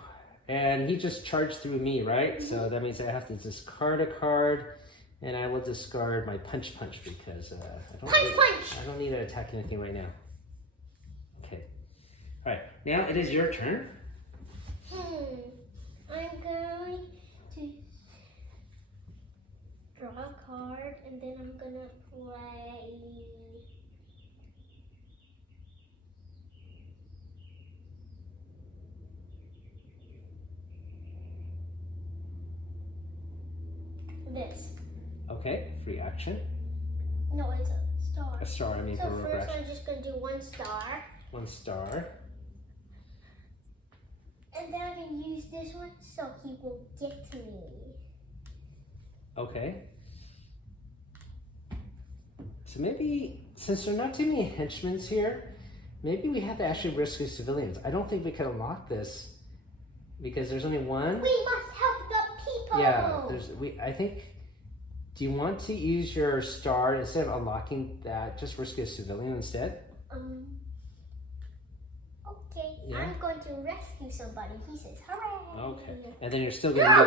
And he just charged through me, right? So that means I have to discard a card. And I will discard my punch because I don't need to attack anything right now. Okay. All right. Now it is your turn. I'm going to draw a card and then I'm gonna play this. Okay. Free action. No, it's a star. A star. I mean, So for a first action. I'm just gonna do 1 star. 1 star. And then I can use this one so he will get to me. Okay. So maybe, since there are not too many henchmen here, maybe we have to actually rescue civilians. I don't think we can unlock this Because there's only one. We must help the people. Yeah, I think, do you want to use your star instead of unlocking that, just rescue a civilian instead? Okay, Yeah. I'm going to rescue somebody. He says, hooray. Okay, and then you're still gonna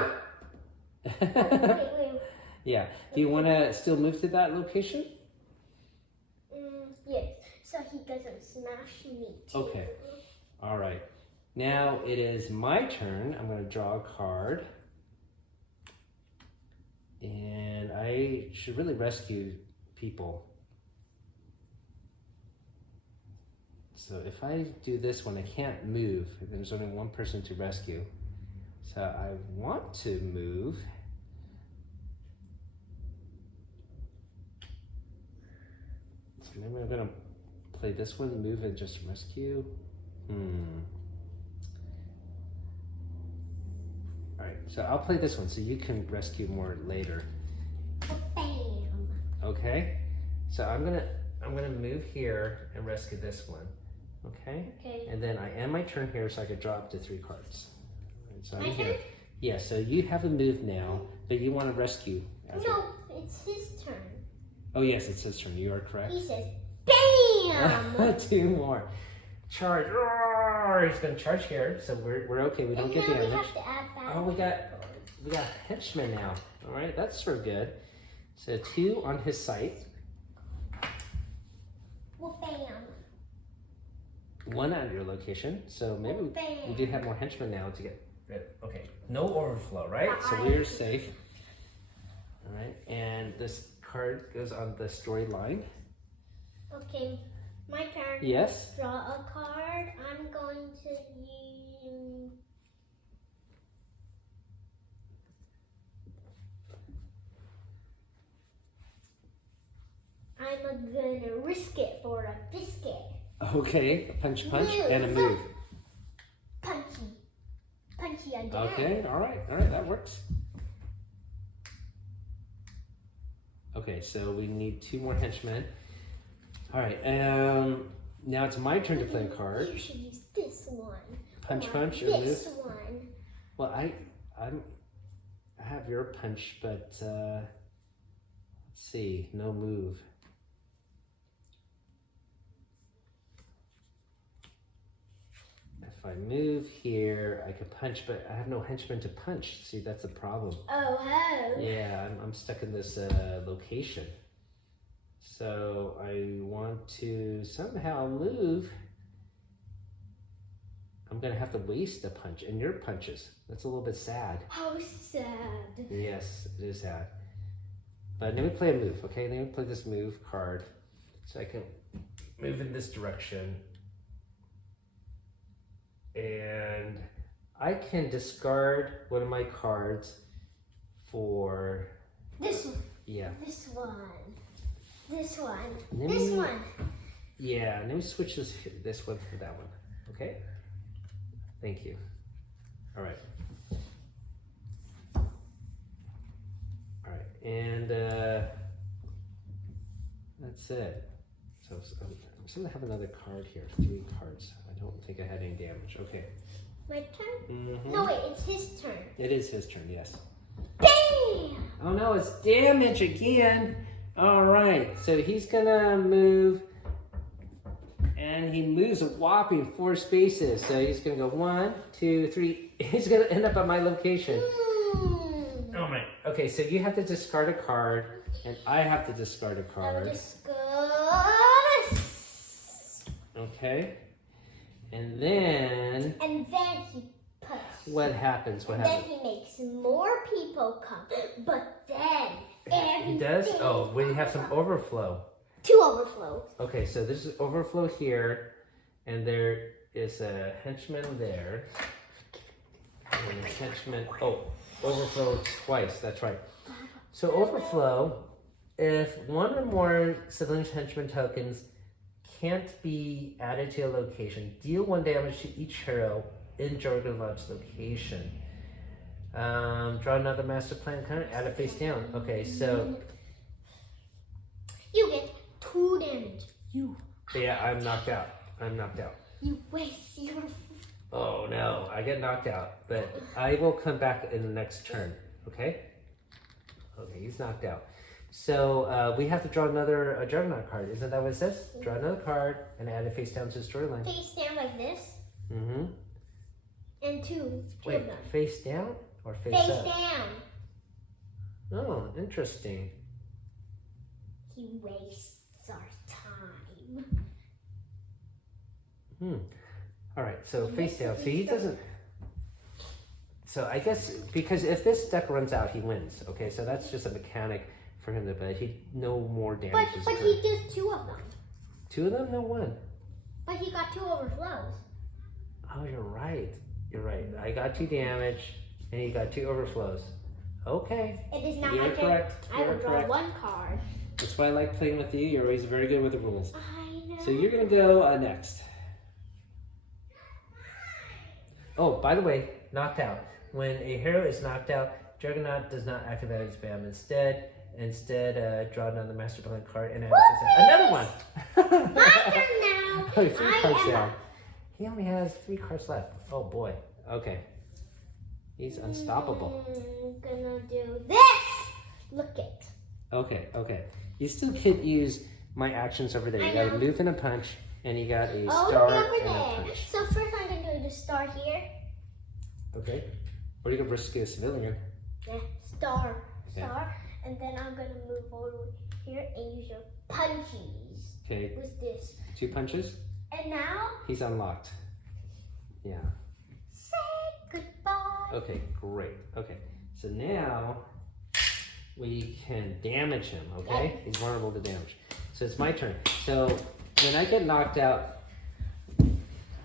move. Wait. Yeah, do you want to still move to that location? Yes, so he doesn't smash me too. Okay, all right. Now it is my turn. I'm gonna draw a card. And I should really rescue people. So if I do this one, I can't move. There's only one person to rescue. So I want to move. So maybe I'm gonna play this one, move and just rescue. All right, so I'll play this one so you can rescue more later. Bam. Okay, so I'm gonna move here and rescue this one. Okay. Okay. And then I end my turn here, so I could draw up to 3 cards. Right, so My I'm here. turn? Yeah. So you have a move now, but you want to rescue. No, it's his turn. Oh yes, it's his turn. You are correct. He says, bam. 2 more. Charge. Roar! He's gonna charge here, so we're okay. We don't And get now damage. we have to add back. Oh, we got henchmen now. All right, that's sort of good. So 2 on his site. Well, bam. 1 at your location. So maybe we do have more henchmen now to get rid of. Okay, no overflow, right? So we're safe. All right, and this card goes on the storyline. Okay, my turn. Yes. Draw a card. I'm going to use... I'm gonna risk it for a biscuit. Okay, a punch, Move. and a move. Punchy again. Okay, all right, that works. Okay, so we need 2 more henchmen. All right, now it's my turn to play a card. You should use this one. Punch, Or punch, or this move? one. Well, I have your punch, but let's see, no move. If I move here, I could punch, but I have no henchmen to punch. See, that's the problem. Oh. Yeah, I'm stuck in this location. So I want to somehow move. I'm gonna have to waste a punch, and your punches. That's a little bit sad. How sad. Yes, it is sad. But let me play a move, okay? Let me play this move card so I can move in this direction. And I can discard one of my cards for... This one. Yeah. This one. This one. Let This me- one. Yeah, let me switch this one for that one, okay? Thank you. All right. All right, and that's it. So I'm still gonna have another card here, 3 cards. I don't think I had any damage. Okay. My turn? Mm-hmm. No, wait, it's his turn. It is his turn, yes. Bam! Oh no, it's damage again. All right, so he's gonna move, and he moves a whopping 4 spaces. So he's gonna go 1, 2, 3. He's gonna end up at my location. Oh my. Okay, so you have to discard a card, and I have to discard a I card. will discard. Okay. And then And then he puts. what happens? What And then happens? he makes more people come. But then He does? everything Oh, we have some overflow. 2 overflows. Okay, so this is overflow here, and there is a henchman there. And a henchman, overflow twice, that's right. So overflow, if 1 or more civilian henchman tokens can't be added to a location, deal 1 damage to each hero in Jorgen Lodge's location. Draw another master plan card, add it face down. Okay, so You get 2 damage. yeah, I'm knocked out. You waste your Oh no, I get knocked out, but I will come back in the next turn, okay? Okay, he's knocked out. So we have to draw another Juggernaut card. Isn't that what it says? Draw another card and add it face down to the storyline. Face down like this. Mm-hmm. And two Wait, of them. face down or face up? Face down. Oh, interesting. He wastes our time. All right, so face down. So he doesn't. So I guess because if this deck runs out, he wins. Okay, so that's just a mechanic for him to, but he no more damage. But he does two of them. Two of them, no one. But he got two overflows. Oh, you're right. You're right. I got 2 damage, and he got 2 overflows. Okay. It is not You're my turn. correct. I will You're draw correct. 1 card. That's why I like playing with you. You're always very good with the rules. I know. So you're gonna go next. Oh, by the way, knocked out. When a hero is knocked out, Juggernaut does not activate his spam. Instead, draw another Master Plan card and add another one. My turn now. Oh, 3 cards down. He only has 3 cards left. Oh boy. Okay. He's unstoppable. I'm gonna do this. Look it. Okay. You still could use my actions over there. You I got a know. move and a punch, and you got a Oh, star look over and a there. punch. So first I'm gonna do the star here. Okay. Or you can risk a civilian. Yeah, star. Yeah. And then I'm gonna move over here and use your punchies. Okay. What's this? 2 punches. And now, He's unlocked. Yeah. say goodbye. Okay, great. Okay. So now we can damage him, okay? He's vulnerable to damage. So it's my turn. So when I get knocked out,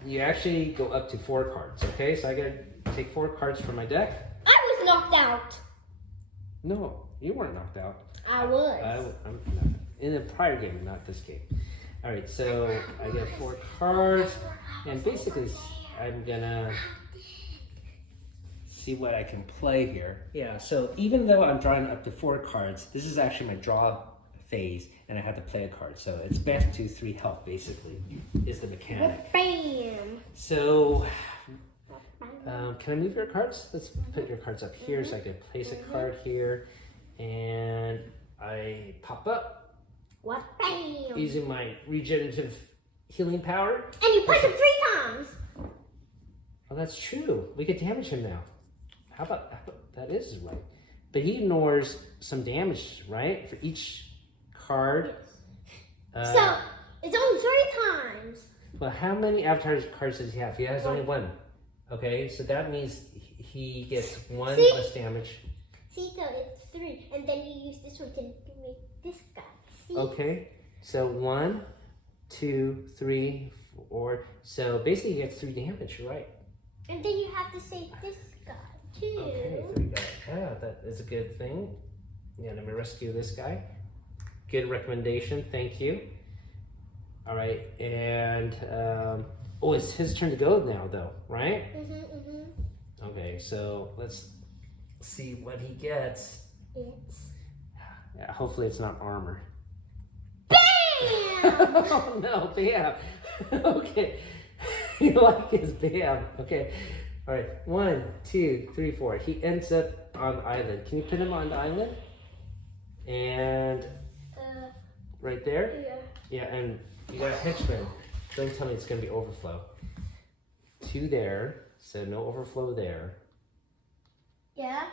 you actually go up to 4 cards, okay? So I gotta take 4 cards from my deck. I was knocked out. No, you weren't knocked out. I was. I'm not. In the prior game, not this game. All right, so I get 4 cards, and basically I'm gonna see what I can play here. Yeah, so even though I'm drawing up to 4 cards, this is actually my draw phase, and I have to play a card. So it's back to 3 health, basically, is the mechanic. Bam. So, can I move your cards? Let's put your cards up here so I can place a card here. And I pop up What? Bam. using my regenerative healing power. And you punch him 3 times. Oh, that's true. We could damage him now. How about that is right. But he ignores some damage, right? For each card. So, it's only 3 times. Well, how many avatar cards does he have? He has only 1. Okay, so that means he gets 1 See? less damage. See, so it's 3. And then you use this one to make this guy. See? Okay, so 1, 2, 3, 4. So basically he gets 3 damage, right? And then you have to save this guy, too. Okay, so we got, yeah, that is a good thing. Yeah, let me rescue this guy. Good recommendation, thank you. All right, and oh, it's his turn to go now, though, right? Okay, so let's see what he gets. Yeah, hopefully it's not armor. Bam! Oh no, bam. Okay, you like his bam. Okay, all right. 1, 2, 3, 4. He ends up on the island. Can you put him on the island? And right there. Yeah. Yeah, and you got a henchman. Don't tell me it's gonna be overflow. 2 there, so no overflow there. Yeah.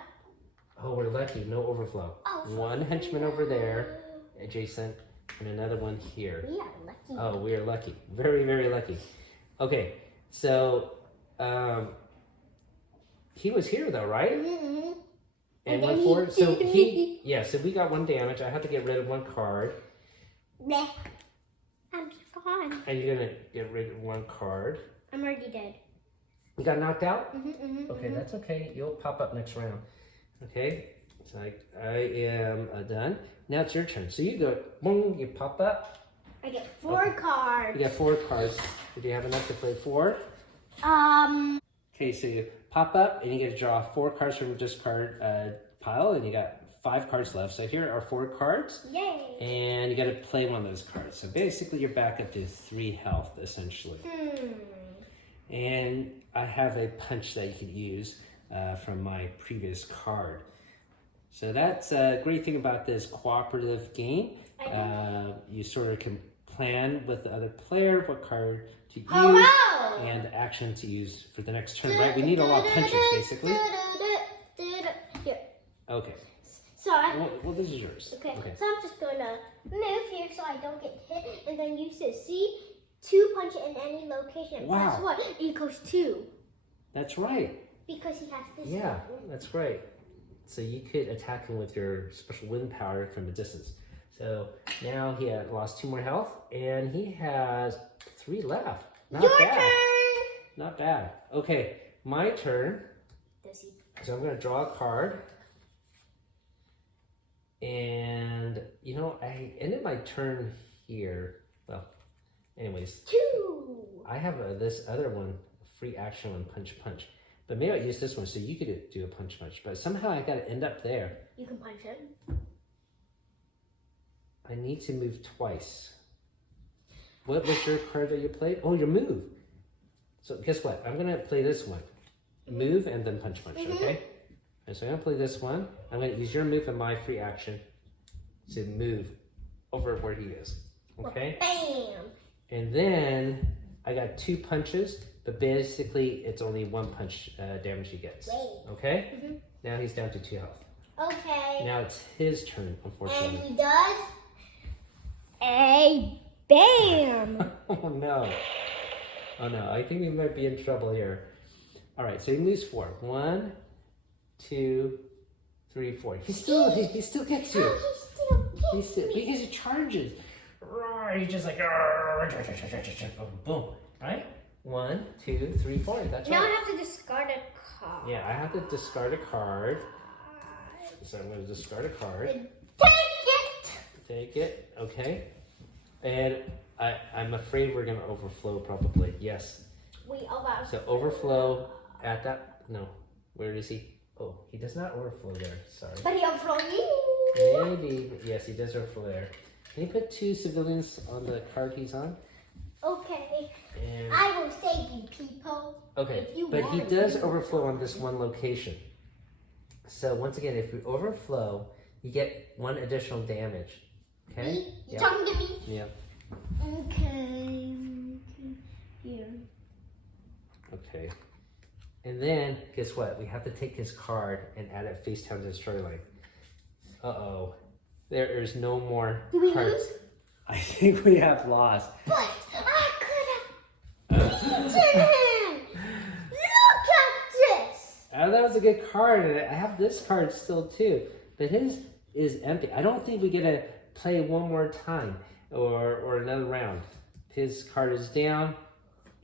Oh, we're lucky, no overflow. Oh, 1 henchman over there, adjacent, and another one here. We are lucky. Oh, we are lucky. Very, very lucky. Okay, so he was here though, right? And And went then forward. So he- yeah, so we got 1 damage. I have to get rid of 1 card. Bleh. I'm fine. And you're gonna get rid of 1 card. I'm already dead. You got knocked out? Okay, that's okay. You'll pop up next round. Okay, so I am done. Now it's your turn. So you go, boom, you pop up. I get 4 cards. You got 4 cards. Did you have enough to play 4? Okay, so you pop up and you get to draw 4 cards from your discard pile, and you got 5 cards left. So here are 4 cards. Yay. And you got to play one of those cards. So basically you're back up to 3 health, essentially. And I have a punch that you could use from my previous card. So that's a great thing about this cooperative game. You sort of can plan with the other player what card to use and action to use for the next turn, right? We need a lot of punches, basically. Here. Okay. So well, this is yours. Okay. So I'm just gonna move here so I don't get hit, and then use this. See, 2 punch in any location. Wow. Guess what? It equals 2. That's right. Because he has this. Yeah, that's right. So you could attack him with your special wind power from a distance. So now he had lost 2 more health, and he has 3 left. Not Your bad. turn. Not bad. Okay, my turn. Does he? So I'm going to draw a card. And, you know, I ended my turn here. Well, anyways. 2. I have this other one, free action one, punch. But maybe I'll use this one so you could do a punch. But somehow I got to end up there. You can punch him. I need to move twice. What was your card that you played? Oh, your move. So guess what? I'm going to play this one. Move and then punch, okay? And so I'm going to play this one. I'm going to use your move and my free action to move over where he is. Okay? Bam! And then I got 2 punches, but basically it's only 1 punch damage he gets. Okay? Now he's down to 2 health. Okay. Now it's his turn, unfortunately. And he does a bam! Oh no. Oh no, I think we might be in trouble here. All right, so he moves 4. 1, 2, 3, 4. He still gets you. Because he charges. He's just like boom. Right? 1, 2, 3, 4. That's now right. I have to discard a card. Yeah, I have to discard a card. So I'm going to discard a card. Take it. Okay. And I'm afraid we're going to overflow probably. Yes. So overflow at that. No. Where is he? Oh, he does not overflow there. Sorry. But he overflow you. Maybe. Yes, he does overflow there. Can you put 2 civilians on the card he's on? Okay. And I will save you, people. okay, but he does overflow on this one location. So once again, if we overflow, you get 1 additional damage. Okay? You talking to me? Yeah. Okay. Here. Okay. And then, guess what? We have to take his card and add it face down to the storyline. Uh-oh. There is no more Did we cards. lose? I think we have lost. But I could have beaten him! Look at this! That was a good card, and I have this card still too. But his is empty. I don't think we get to play one more time or another round. His card is down,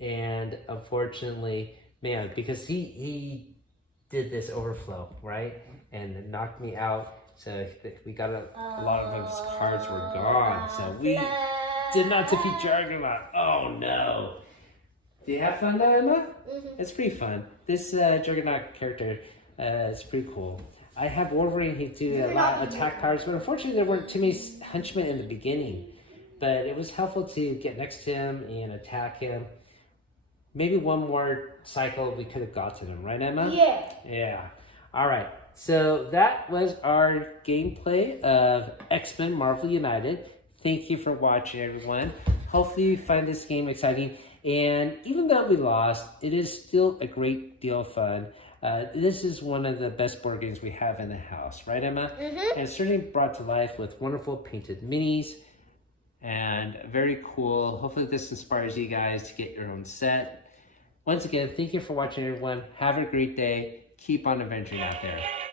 and unfortunately, man, because he did this overflow, right? And it knocked me out. So we got a lot of his cards were gone. So we did not defeat Juggernaut. Oh no. Do you have fun though, Emma? It's pretty fun. This Juggernaut character is pretty cool. I have Wolverine. He do a lot of attack powers, but unfortunately there weren't too many henchmen in the beginning. But it was helpful to get next to him and attack him. Maybe one more cycle we could have gotten him, right, Emma? Yeah. Yeah. All right. So that was our gameplay of X-Men Marvel United. Thank you for watching, everyone. Hopefully you find this game exciting. And even though we lost, it is still a great deal of fun. This is one of the best board games we have in the house, right, Emma? And it's certainly brought to life with wonderful painted minis and very cool. Hopefully this inspires you guys to get your own set. Once again, thank you for watching, everyone. Have a great day. Keep on adventuring out there.